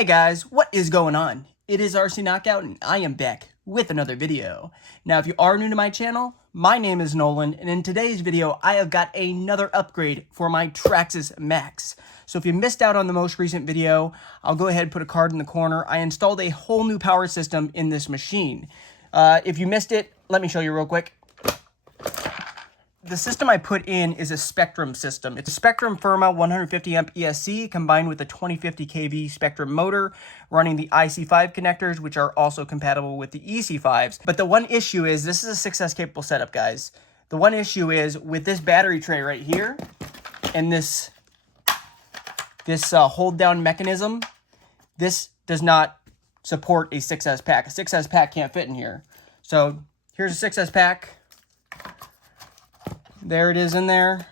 Hey guys, what is going on? It is RC Knockout and I am back with another video. Now if you are new to my channel, my name is Nolan, and in today's video I have got another upgrade for my Traxxas Maxx. So if you missed out on the most recent video, I'll go ahead and put a card in the corner. I installed a whole new power system in this machine. If you missed it, let me show you real quick. The system I put in is a Spectrum system. It's a Spectrum Firma 150 amp ESC combined with a 2050 kV Spectrum motor running the IC5 connectors, which are also compatible with the EC5s. But the one issue is, this is a 6S capable setup, guys. The one issue is with this battery tray right here and this hold down mechanism, this does not support a 6S pack. A 6S pack can't fit in here. So here's a 6S pack. There it is in there,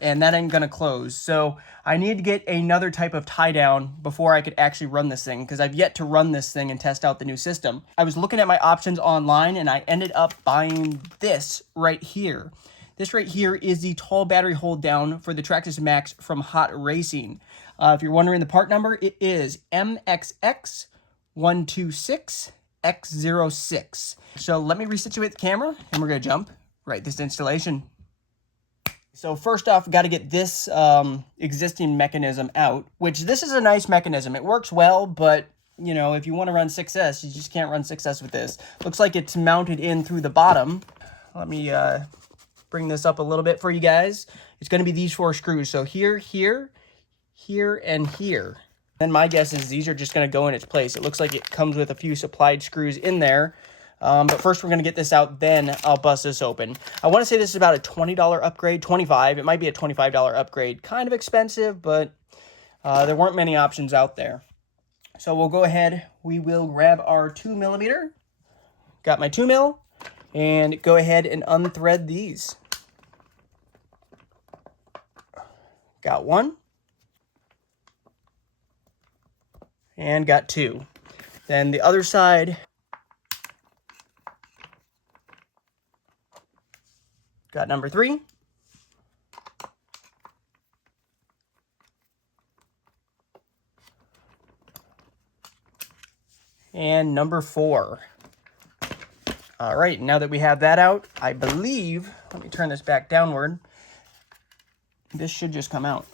and that ain't gonna close. So I need to get another type of tie down before I could actually run this thing, because I've yet to run this thing and test out the new system. I was looking at my options online and I ended up buying this right here. This right here is the tall battery hold down for the Traxxas Maxx from Hot Racing. If you're wondering the part number, it is MXX126X06. So let me resituate the camera and we're gonna jump right this installation. So first off, got to get this existing mechanism out, which this is a nice mechanism. It works well, but you know, if you want to run 6S, you just can't run 6S with this. Looks like it's mounted in through the bottom. Let me bring this up a little bit for you guys. It's going to be these 4 screws. So here, here, here, and here. Then my guess is these are just going to go in its place. It looks like it comes with a few supplied screws in there. But first we're going to get this out, then I'll bust this open. I want to say this is about a $20 upgrade, $25. It might be a $25 upgrade. Kind of expensive, but there weren't many options out there. So we'll go ahead. We will grab our 2mm. Got my 2mm. And go ahead and unthread these. Got 1. And got 2. Then the other side. Got number 3. And number 4. All right, now that we have that out, I believe, let me turn this back downward. This should just come out.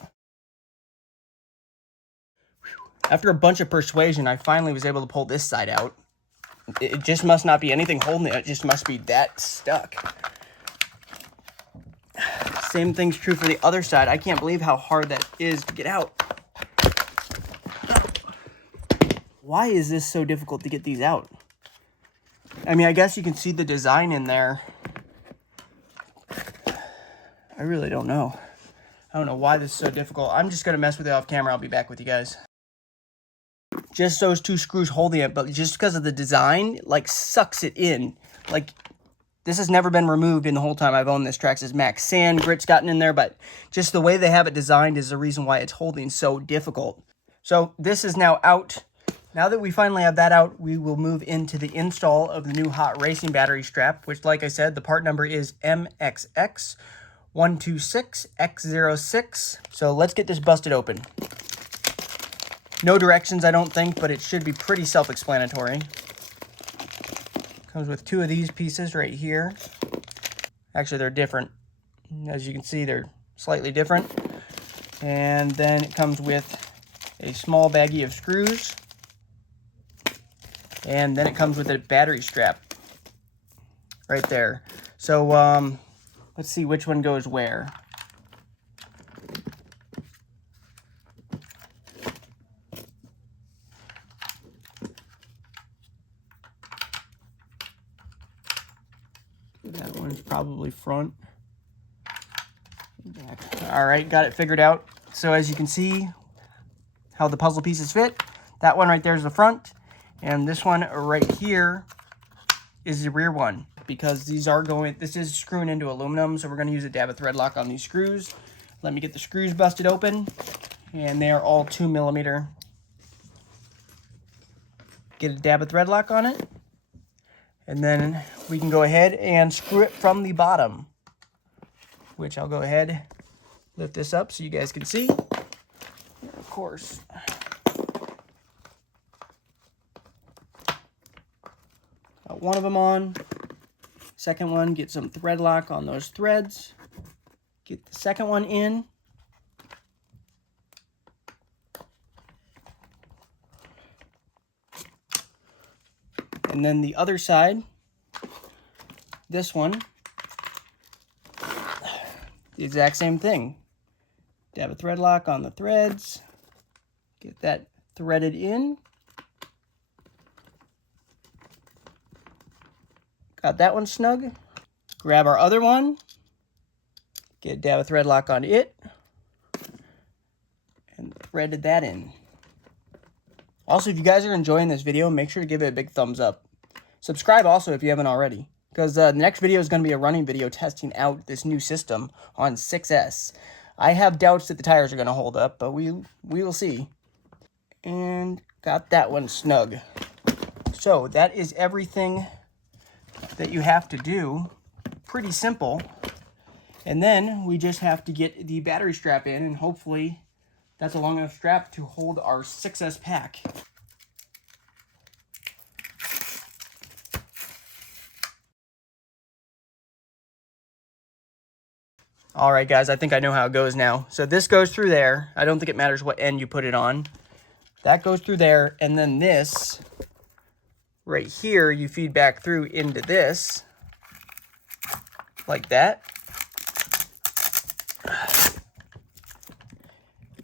After a bunch of persuasion, I finally was able to pull this side out. It just must not be anything holding it. It just must be that stuck. Same thing's true for the other side. I can't believe how hard that is to get out. Why is this so difficult to get these out? I mean, I guess you can see the design in there. I really don't know. I don't know why this is so difficult. I'm just going to mess with it off camera. I'll be back with you guys. Just those 2 screws holding it, but just because of the design, like, sucks it in. Like, this has never been removed in the whole time I've owned this Traxxas Maxx. Sand, grit's gotten in there, but just the way they have it designed is the reason why it's holding so difficult. So this is now out. Now that we finally have that out, we will move into the install of the new Hot Racing battery strap, which, like I said, the part number is MXX126X06. So let's get this busted open. No directions, I don't think, but it should be pretty self-explanatory. Comes with 2 of these pieces right here. Actually, they're different. As you can see, they're slightly different. And then it comes with a small baggie of screws. And then it comes with a battery strap right there. So let's see which one goes where. That one's probably front. Back. All right, got it figured out. So as you can see how the puzzle pieces fit, that one right there is the front, and this one right here is the rear one, because these are going, this is screwing into aluminum, so we're going to use a dab of thread lock on these screws. Let me get the screws busted open, and they are all 2mm. Get a dab of thread lock on it. And then we can go ahead and screw it from the bottom, which I'll go ahead, lift this up so you guys can see. And of course, Got one of them on. Second one, get some thread lock on those threads. Get the second one in. And then the other side, this one, the exact same thing. Dab a thread lock on the threads. Get that threaded in. Got that one snug. Grab our other one. Dab a thread lock on it. And threaded that in. Also, if you guys are enjoying this video, make sure to give it a big thumbs up. Subscribe also if you haven't already, because the next video is going to be a running video testing out this new system on 6S. I have doubts that the tires are going to hold up, but we will see. And got that one snug. So that is everything that you have to do. Pretty simple. And then we just have to get the battery strap in, and hopefully that's a long enough strap to hold our 6S pack. All right, guys, I think I know how it goes now. So this goes through there. I don't think it matters what end you put it on. That goes through there, and then this right here, you feed back through into this, like that.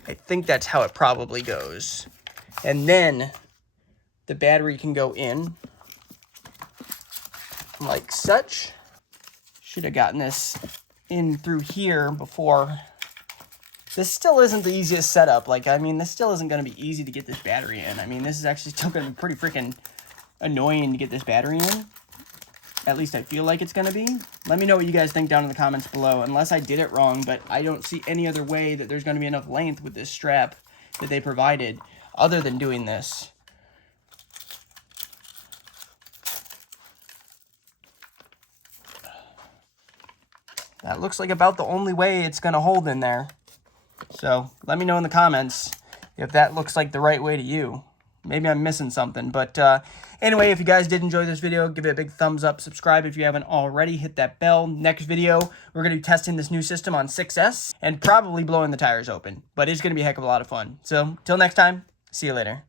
I think that's how it probably goes. And then the battery can go in like such. Should have gotten this in through here before. This still isn't the easiest setup. Like, I mean, this still isn't going to be easy to get this battery in. I mean, this is actually still going to be pretty freaking annoying to get this battery in. At least I feel like it's going to be. Let me know what you guys think down in the comments below, unless I did it wrong, but I don't see any other way that there's going to be enough length with this strap that they provided other than doing this. That looks like about the only way it's going to hold in there. So let me know in the comments if that looks like the right way to you. Maybe I'm missing something, but anyway, if you guys did enjoy this video, give it a big thumbs up, subscribe if you haven't already, hit that bell. Next video, we're going to be testing this new system on 6S and probably blowing the tires open, but it's going to be a heck of a lot of fun. So, till next time, see you later.